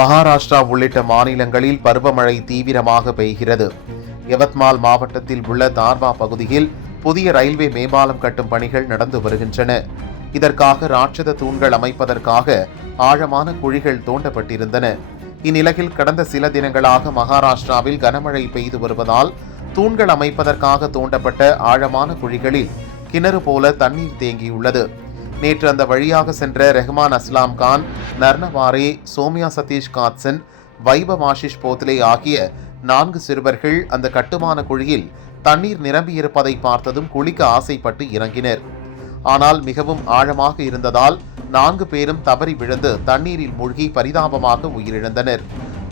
மகாராஷ்டிரா உள்ளிட்ட மாநிலங்களில் பருவமழை தீவிரமாக பெய்கிறது. யவத்மால் மாவட்டத்தில் உள்ள தார்வா பகுதியில் புதிய ரயில்வே மேம்பாலம் கட்டும் பணிகள் நடந்து வருகின்றன. இதற்காக ராட்சத தூண்கள் அமைப்பதற்காக ஆழமான குழிகள் தோண்டப்பட்டிருந்தன. இந்நிலையில் கடந்த சில தினங்களாக மகாராஷ்டிராவில் கனமழை பெய்து வருவதால் தூண்கள் அமைப்பதற்காக தோண்டப்பட்ட ஆழமான குழிகளில் கிணறு போல தண்ணீர் தேங்கியுள்ளது. நேற்று அந்த வழியாக சென்ற ரெஹ்மான் அஸ்லாம் கான், நர்னவாரே, சோமியா சதீஷ் காத்சன், வைபவ் ஆஷிஷ் போத்லே ஆகிய 4 சிறுவர்கள் அந்த கட்டுமான குழியில் தண்ணீர் நிரம்பியிருப்பதை பார்த்ததும் குளிக்க ஆசைப்பட்டு இறங்கினர். ஆனால் மிகவும் ஆழமாக இருந்ததால் 4 பேரும் தவறி விழுந்து தண்ணீரில் மூழ்கி பரிதாபமாக உயிரிழந்தனர்.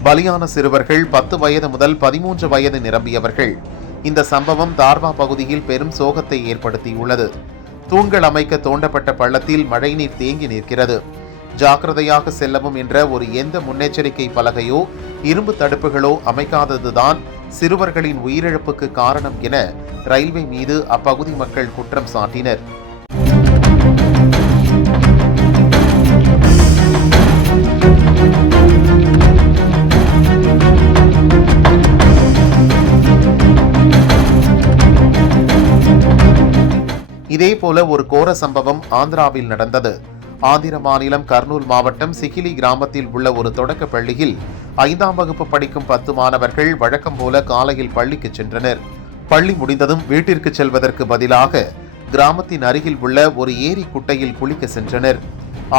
பலியான சிறுவர்கள் 10 வயது முதல் 13 வயது நிரம்பியவர்கள். இந்த சம்பவம் தார்வா பகுதியில் பெரும் சோகத்தை ஏற்படுத்தியுள்ளது. தூண்கள் அமைக்க தோண்டப்பட்ட பள்ளத்தில் மழைநீர் தேங்கி நிற்கிறது. ஜாக்கிரதையாக செல்லவும் என்ற ஒரு எந்த முன்னெச்சரிக்கை பலகையோ இரும்பு தடுப்புகளோ அமைக்காததுதான் சிறுவர்களின் உயிரிழப்புக்கு காரணம் என ரயில்வே மீது அப்பகுதி மக்கள் குற்றம் சாட்டினர். இதேபோல ஒரு கோர சம்பவம் ஆந்திராவில் நடந்தது. ஆந்திர மாநிலம் கர்னூல் மாவட்டம் சிகிலி கிராமத்தில் உள்ள ஒரு தொடக்க பள்ளியில் 5ஆம் வகுப்பு படிக்கும் 10 மாணவர்கள் வழக்கம் போல காலையில் பள்ளிக்கு சென்றனர். பள்ளி முடிந்ததும் வீட்டிற்கு செல்வதற்கு பதிலாக கிராமத்தின் அருகில் உள்ள ஒரு ஏரி குட்டையில் குளிக்க சென்றனர்.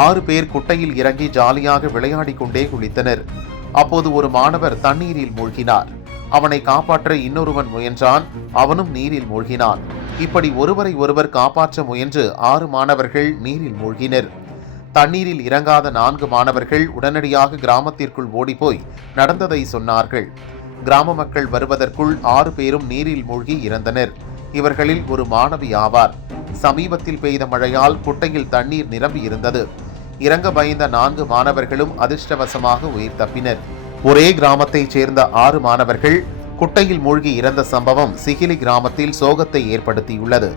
6 பேர் குட்டையில் இறங்கி ஜாலியாக விளையாடிக் கொண்டே குளித்தனர். அப்போது ஒரு மாணவர் தண்ணீரில் மூழ்கினார். அவனை காப்பாற்ற இன்னொருவன் முயன்றான். அவனும் நீரில் மூழ்கினான். இப்படி ஒருவரை ஒருவர் காப்பாற்ற முயன்று 6 மாணவர்கள் நீரில் மூழ்கினர். தண்ணீரில் இறங்காத 4 மாணவர்கள் உடனடியாக கிராமத்திற்குள் ஓடிப்போய் நடந்ததை சொன்னார்கள். கிராம மக்கள் வருவதற்குள் 6 பேரும் நீரில் மூழ்கி இறந்தனர். இவர்களில் ஒரு மாணவி ஆவார். சமீபத்தில் பெய்த மழையால் குட்டையில் தண்ணீர் நிரம்பி இருந்தது. இறங்க பயந்த 4 மாணவர்களும் அதிர்ஷ்டவசமாக உயிர் தப்பினர். ஒரே கிராமத்தைச் சேர்ந்த 6 மாணவர்கள் குட்டையில் மூழ்கி இறந்த சம்பவம் சிகிலி கிராமத்தில் சோகத்தை ஏற்படுத்தியுள்ளது.